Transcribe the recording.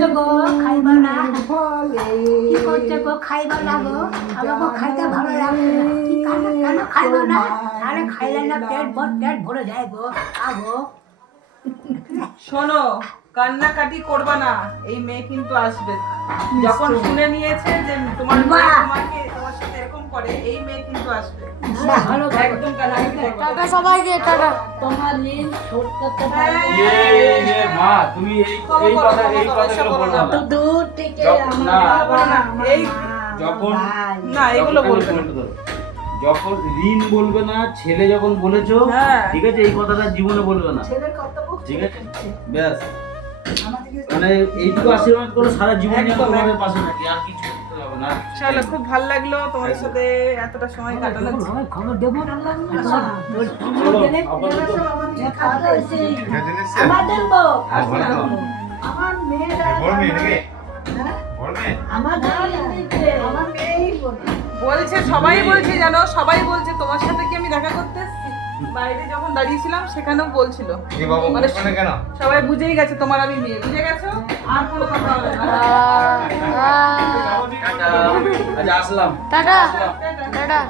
করছো গো? খাইবা না? কি করছো গো? খাইবা না গো? আমাকে খাইতে ভালো লাগছে না। কি কেন খাইবা না? আরে খাইলে না পেট ভরে যায় গো। খাবো। শোনো, কান্নাকাটি করবা না, এই মেয়ে কিন্তু আসবে। যখন শুনে নিয়েছে যে তোমার মেয়ে তোমার সাথে এরকম করে, এই মেয়ে কিন্তু আসবে। ভালো একদম কান্নাকাটি করবা না। টাটা সবাইকে, টাটা। তোমার ঋণ শোধ করতে হ্যাঁ, পারবো। এই মা তুমি এই কথাগুলো বলবে না। তো দূর থেকে যখন- না, আমার বাবা, না, আমার এই মা, যখন- ভাই। না এগুলো বলবে না। যখন ঋণ বলবে না, ছেলে যখন বলেছো, হ্যাঁ। ঠিক আছে, এই কথাটা জীবনে বলবে না, ছেলের কর্তব্য ঠিক আছে? ব্যাস, আমাদেরকে মানে এইটুকু আশীর্বাদ করো, সারা জীবন যেন একদম, তোমাদের একদম। পাশে থাকি, আর কিছু করতে হবে না। চলো, খুব ভালো লাগলো তোমার সাথে এতটা সময় কাটানো। খবর দেবো না চলো, আপাতত। আমাদের বউ হ্যাঁ, বলো তো। আমার মেয়েরা বড় মেয়ে নাকি? হ্যাঁ? বড় মেয়ে? আমার মেয়েই বলে বলছে, সবাই বলছে, জানো, সবাই বলছে তোমার সাথে কি আমি দেখা করতে এসেছি। বাইরে যখন দাঁড়িয়েছিলাম সেখানেও বলছিল। এই বাবা মানে বুঝবে না কেন? সবাই বুঝেই গেছে তোমার আমি মেয়ে, বুঝে গেছো, আর কোনো কথা হবে না। টাটা। আজ আসলাম। Tata, tata. টাটা।